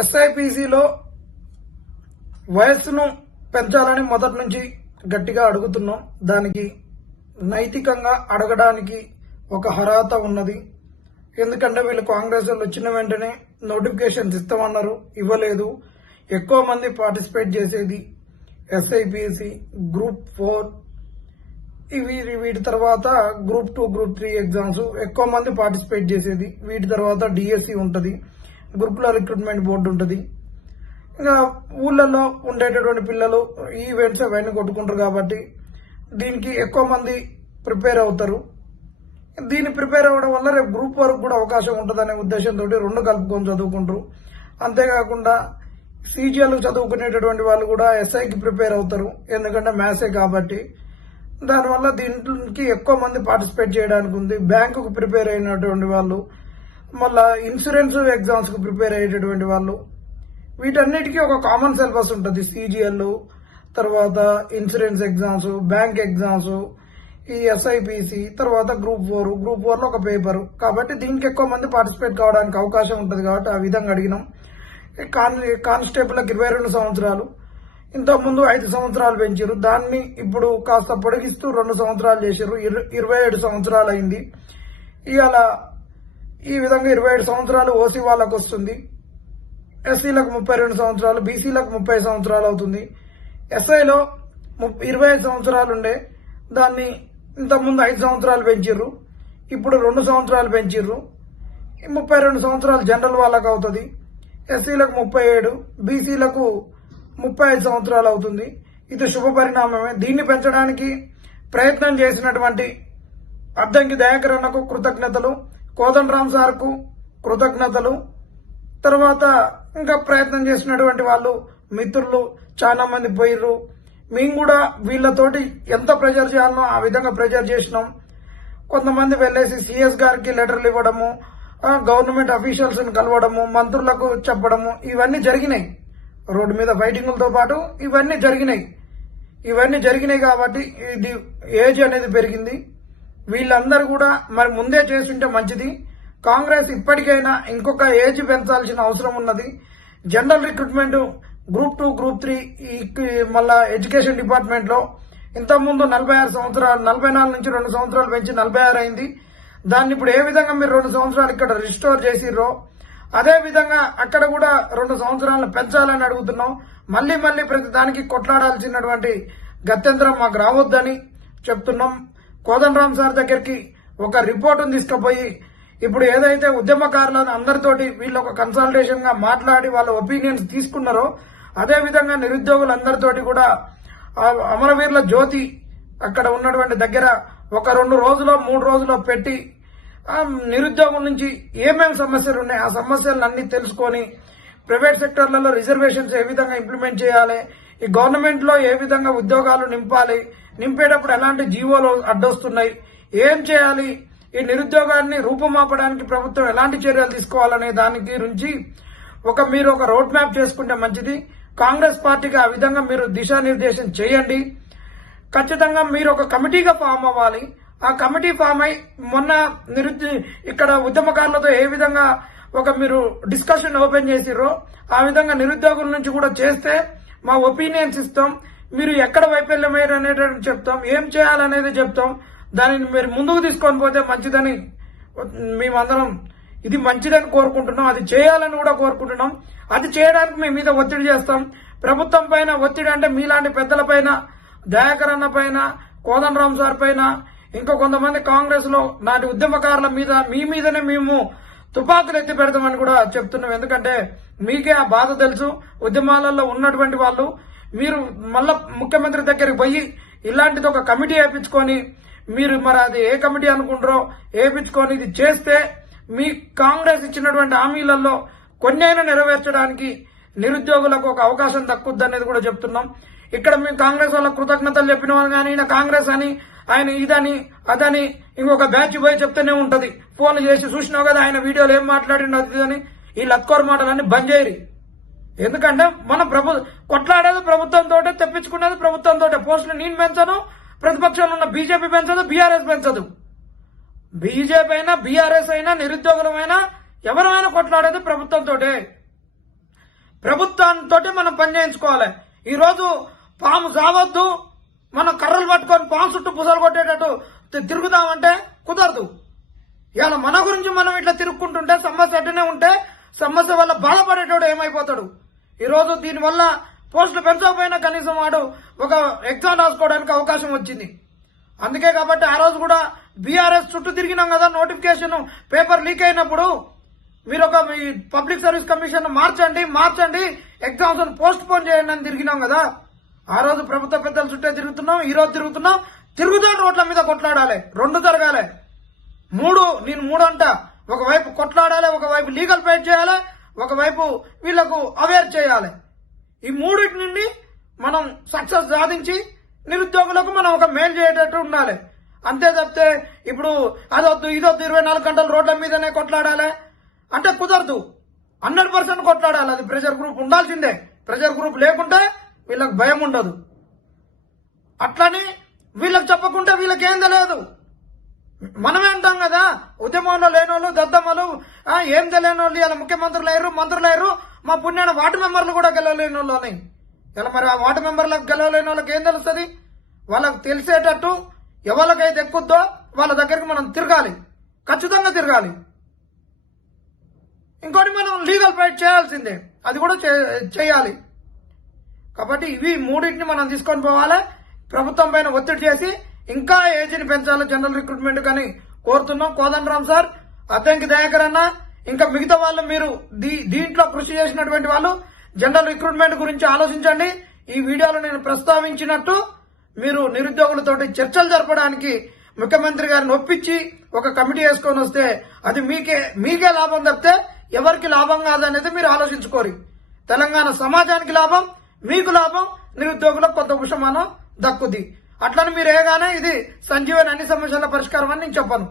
ఎస్ఐపిసిలో వయస్సును పెంచాలని మొదటి నుంచి గట్టిగా అడుగుతున్నాం. దానికి నైతికంగా అడగడానికి ఒక అర్హత ఉన్నది. ఎందుకంటే వీళ్ళు కాంగ్రెస్ వాళ్ళు వచ్చిన వెంటనే నోటిఫికేషన్స్ ఇస్తామన్నారు, ఇవ్వలేదు. ఎక్కువ మంది పార్టిసిపేట్ చేసేది ఎస్ఐపిసి, గ్రూప్ 4, వీటి తర్వాత గ్రూప్ 2, గ్రూప్ 3 ఎగ్జామ్స్ ఎక్కువ మంది పార్టిసిపేట్ చేసేది. వీటి తర్వాత డిఎస్సి ఉంటది, గ్రూపుల రిక్రూట్మెంట్ బోర్డు ఉంటది. ఇంకా ఊళ్ళల్లో ఉండేటటువంటి పిల్లలు ఈవెంట్స్ అవన్నీ కొట్టుకుంటారు కాబట్టి దీనికి ఎక్కువ మంది ప్రిపేర్ అవుతారు. దీన్ని ప్రిపేర్ అవ్వడం వల్ల రేపు గ్రూప్ వరకు కూడా అవకాశం ఉంటుందనే ఉద్దేశంతో రెండు కలుపుకొని చదువుకుంటారు. అంతేకాకుండా సీజీఎల్ చదువుకునేటటువంటి వాళ్ళు కూడా ఎస్ఐకి ప్రిపేర్ అవుతారు, ఎందుకంటే మ్యాథ్సే కాబట్టి. దానివల్ల దీనికి ఎక్కువ మంది పార్టిసిపేట్ చేయడానికి ఉంది. బ్యాంకుకు ప్రిపేర్ అయినటువంటి వాళ్ళు, మళ్ళా ఇన్సూరెన్స్ ఎగ్జామ్స్ కు ప్రిపేర్ అయ్యేటటువంటి వాళ్ళు, వీటన్నిటికీ ఒక కామన్ సిలబస్ ఉంటుంది. సీజీఎల్ తర్వాత ఇన్సూరెన్స్ ఎగ్జామ్స్, బ్యాంక్ ఎగ్జామ్స్, ఈ ఎస్ఐపిసి తర్వాత గ్రూప్ 4 లో ఒక పేపర్. కాబట్టి దీనికి ఎక్కువ మంది పార్టిసిపేట్ కావడానికి అవకాశం ఉంటుంది కాబట్టి ఆ విధంగా అడిగినాం. కానిస్టేబుల్కి 22 సంవత్సరాలు, ఇంతకుముందు 5 సంవత్సరాలు పెంచారు. దాన్ని ఇప్పుడు కాస్త పొడిగిస్తూ 2 సంవత్సరాలు చేశారు, 27 సంవత్సరాలు అయింది. ఇవాళ ఈ విధంగా 27 సంవత్సరాలు ఓసీ వాళ్ళకు వస్తుంది. ఎస్సీలకు 32 సంవత్సరాలు, బీసీలకు 30 సంవత్సరాలు అవుతుంది. ఎస్ఐలో 25 సంవత్సరాలు ఉండే దాన్ని ఇంతకుముందు 5 సంవత్సరాలు పెంచిర్రు, ఇప్పుడు 2 సంవత్సరాలు పెంచిర్రు. 32 సంవత్సరాలు జనరల్ వాళ్ళకు అవుతుంది. ఎస్సీలకు 37, బీసీలకు 35 సంవత్సరాలు అవుతుంది. ఇది శుభ పరిణామమే. దీన్ని పెంచడానికి ప్రయత్నం చేసినటువంటి అద్దంకి దయాకర్ అన్నకు కృతజ్ఞతలు, కోదండరాం సార్కు కృతజ్ఞతలు. తర్వాత ఇంకా ప్రయత్నం చేసినటువంటి వాళ్ళు మిత్రులు చాలా మంది పోయిర్రు. మేము కూడా వీళ్ళతోటి ఎంత ప్రెజర్ చేయాలనో ఆ విధంగా ప్రెజర్ చేసినాం. కొంతమంది వెళ్లేసి సిఎస్ గారికి లెటర్లు ఇవ్వడము, గవర్నమెంట్ అఫీషియల్స్ ని కలవడము, మంత్రులకు చెప్పడము, ఇవన్నీ జరిగినాయి. రోడ్డు మీద ఫైటింగులతో పాటు ఇవన్నీ జరిగినాయి కాబట్టి ఇది ఏజ్ అనేది పెరిగింది. వీళ్ళందరూ కూడా మరి ముందే చేస్తుంటే మంచిది. కాంగ్రెస్ ఇప్పటికైనా ఇంకొక ఏజ్ పెంచాల్సిన అవసరం ఉన్నది. జనరల్ రిక్రూట్మెంట్ గ్రూప్ 2, గ్రూప్ 3 మళ్ళా ఎడ్యుకేషన్ డిపార్ట్మెంట్ లో ఇంతకుముందు 46 సంవత్సరాలు, 44 నుంచి 2 సంవత్సరాలు పెంచి 46 అయింది. దాన్ని ఇప్పుడు ఏ విధంగా మీరు 2 సంవత్సరాలు ఇక్కడ రిస్టోర్ చేసిర్రో అదే విధంగా అక్కడ కూడా 2 సంవత్సరాలను పెంచాలని అడుగుతున్నాం. మళ్లీ ప్రతి దానికి కొట్లాడాల్సినటువంటి గత్యంతరం మాకు రావద్దని చెప్తున్నాం. కోదండరాం సార్ దగ్గరికి ఒక రిపోర్టును తీసుకుపోయి ఇప్పుడు ఏదైతే ఉద్యమకారులను అందరితోటి వీళ్ళు ఒక కన్సల్టేషన్ గా మాట్లాడి వాళ్ళ ఒపీనియన్స్ తీసుకున్నారో అదే విధంగా నిరుద్యోగులందరితోటి కూడా అమరవీరుల జ్యోతి అక్కడ ఉన్నటువంటి దగ్గర ఒక 2 రోజులో 3 రోజులో పెట్టి నిరుద్యోగుల నుంచి ఏమేమి సమస్యలు ఉన్నాయి ఆ సమస్యలన్నీ తెలుసుకొని ప్రైవేట్ సెక్టర్లలో రిజర్వేషన్స్ ఏ విధంగా ఇంప్లిమెంట్ చేయాలి, ఈ గవర్నమెంట్ లో ఏ విధంగా ఉద్యోగాలు నింపాలి, నింపేటప్పుడు ఎలాంటి జీవోలు అడ్డొస్తున్నాయి, ఏం చేయాలి, ఈ నిరుద్యోగాన్ని రూపుమాపడానికి ప్రభుత్వం ఎలాంటి చర్యలు తీసుకోవాలనే దాని గురించి మీరు ఒక రోడ్ మ్యాప్ చేసుకుంటే మంచిది. కాంగ్రెస్ పార్టీకి ఆ విధంగా మీరు దిశానిర్దేశం చేయండి. ఖచ్చితంగా మీరు ఒక కమిటీగా ఫామ్ అవ్వాలి. ఆ కమిటీ ఫామ్ అయి మొన్న ఇక్కడ ఉద్యమకారులతో ఏ విధంగా మీరు డిస్కషన్ ఓపెన్ చేసిర్రో ఆ విధంగా నిరుద్యోగుల నుంచి కూడా చేస్తే మా ఒపీనియన్స్ ఇస్తాం. మీరు ఎక్కడ వైఫల్యమయ్యారు అనేటువంటి చెప్తాం, ఏం చేయాలనేది చెప్తాం. దానిని మీరు ముందుకు తీసుకొని పోతే మంచిదని మేమందరం ఇది మంచిదని కోరుకుంటున్నాం. అది చేయాలని కూడా కోరుకుంటున్నాం. అది చేయడానికి మేము మీద ఒత్తిడి చేస్తాం. ప్రభుత్వం పైన ఒత్తిడి అంటే మీలాంటి పెద్దల పైన, దయాకర్ అన్న పైన, కోదండరాం సార్ పైన, ఇంకా కొంతమంది కాంగ్రెస్ లో నాటి ఉద్యమకారుల మీద, మీ మీదనే మేము తుపాకులు ఎత్తి పెడతామని కూడా చెప్తున్నాం. ఎందుకంటే మీకే ఆ బాధ తెలుసు. ఉద్యమాలలో ఉన్నటువంటి వాళ్ళు మీరు మళ్ళా ముఖ్యమంత్రి దగ్గరికి పోయి ఇలాంటిది ఒక కమిటీ వేయించుకొని మీరు మరి అది ఏ కమిటీ అనుకుంటారో వేయించుకొని ఇది చేస్తే మీ కాంగ్రెస్ ఇచ్చినటువంటి హామీలలో కొన్నైనా నెరవేర్చడానికి నిరుద్యోగులకు ఒక అవకాశం దక్కుద్దనేది కూడా చెప్తున్నాం. ఇక్కడ మేము కాంగ్రెస్ వాళ్ళకు కృతజ్ఞతలు చెప్పిన వాళ్ళు కానీ ఈయన కాంగ్రెస్ అని, ఆయన ఇదని అదని ఇంకొక బ్యాచ్ పోయి చెప్తూనే ఉంటది. ఫోన్లు చేసి చూసినావు కదా ఆయన వీడియోలు ఏం మాట్లాడిండు అది అని, ఈ లక్కోర్ మాటలన్నీ బంద్ చేయరు. ఎందుకంటే మన కొట్లాడేది ప్రభుత్వంతో, తెప్పించుకునేది ప్రభుత్వంతో. పోస్టులు నేను పెంచను, ప్రతిపక్షంలో ఉన్న బీజేపీ పెంచదు, బీఆర్ఎస్ పెంచదు. బీజేపీ అయినా బీఆర్ఎస్ అయినా నిరుద్యోగులమైనా ఎవరైనా కొట్లాడేది ప్రభుత్వంతో. ప్రభుత్వంతో మనం పని చేయించుకోవాలి. ఈ రోజు పాము సావద్దు, మనం కర్రలు పట్టుకొని పాము చుట్టూ పుసలు కొట్టేటట్టు తిరుగుదామంటే కుదరదు. ఇవాళ మన గురించి మనం ఇట్లా తిరుగుకుంటుంటే సమస్య అట్టనే ఉంటే సమస్య వల్ల బాధపడేటోడు ఏమైపోతాడు. ఈ రోజు దీనివల్ల పోస్టులు పెంచకపోయినా కనీసం వాడు ఒక ఎగ్జామ్ రాసుకోవడానికి అవకాశం వచ్చింది. అందుకే కాబట్టి ఆ రోజు కూడా బీఆర్ఎస్ చుట్టూ తిరిగినాం కదా. నోటిఫికేషన్ పేపర్ లీక్ అయినప్పుడు మీరు ఒక పబ్లిక్ సర్వీస్ కమిషన్ మార్చండి ఎగ్జామ్స్ పోస్ట్ పోన్ చేయండి అని తిరిగినాం కదా. ఆ రోజు ప్రభుత్వ పెద్దల చుట్టే తిరుగుతున్నాం, ఈ రోజు తిరుగుతూ రోడ్ల మీద కొట్లాడాలి. రెండు జరగాలి. నేను మూడు అంట. ఒకవైపు కొట్లాడాలి, ఒకవైపు లీగల్ ఫైట్ చేయాలి, ఒకవైపు వీళ్లకు అవేర్ చేయాలి. ఈ మూడింటి నుండి మనం సక్సెస్ సాధించి నిరుద్యోగులకు మనం ఒక మేలు చేసేటట్టు ఉండాలి. అంతే తప్పితే ఇప్పుడు అదొద్దు ఇదొద్దు 24 గంటలు రోడ్ల మీదనే కొట్లాడాలి అంటే కుదరదు. 100% కొట్లాడాలి. అది ప్రెషర్ గ్రూప్ ఉండాల్సిందే. ప్రెషర్ గ్రూప్ లేకుంటే వీళ్ళకి భయం ఉండదు. అట్లని వీళ్ళకి చెప్పకుంటే వీళ్ళకేం తెలియదు. మనమే అంటాం కదా, ఉద్యమంలో లేనోళ్ళు దద్దమ్మలు, ఏం తెలియని వాళ్ళు ఇలా ముఖ్యమంత్రులు మంత్రులు మా పుణ్యాన వార్డు మెంబర్లు కూడా గెలవలేని వాళ్ళు అని. ఇలా మరి ఆ వార్డు మెంబర్లకు గెలవలేని వాళ్ళకి ఏం తెలుస్తుంది? వాళ్ళకి తెలిసేటట్టు ఎవరికైతే ఎక్కుద్దో వాళ్ళ దగ్గరికి మనం తిరగాలి, ఖచ్చితంగా తిరగాలి. ఇంకోటి మనం లీగల్ ఫైట్ చేయాల్సిందే, అది కూడా చేయాలి. కాబట్టి ఇవి మూడింటిని మనం తీసుకొని పోవాలి. ప్రభుత్వం పైన ఒత్తిడి చేసి ఇంకా ఏజీని పెంచాలి జనరల్ రిక్రూట్మెంట్ కానీ కోరుతున్నాం. కోదండరామ్ సార్, అద్దంకి దయాకర్ అన్న, ఇంకా మిగతా వాళ్ళు మీరు దీంట్లో కృషి చేసినటువంటి వాళ్ళు జనరల్ రిక్రూట్మెంట్ గురించి ఆలోచించండి. ఈ వీడియోలో నేను ప్రస్తావించినట్టు మీరు నిరుద్యోగులతోటి చర్చలు జరపడానికి ముఖ్యమంత్రి గారిని ఒప్పించి ఒక కమిటీ వేసుకొని వస్తే అది మీకే లాభం తప్పితే ఎవరికి లాభం కాదనేది మీరు ఆలోచించుకోరు. తెలంగాణ సమాజానికి లాభం, మీకు లాభం, నిరుద్యోగులకు కొంత ఉపశమనం దక్కుద్ది. అట్లని మీరు ఏగానే ఇది సంజీవని అన్ని సమస్యల పరిష్కారం అని నేను చెప్పను.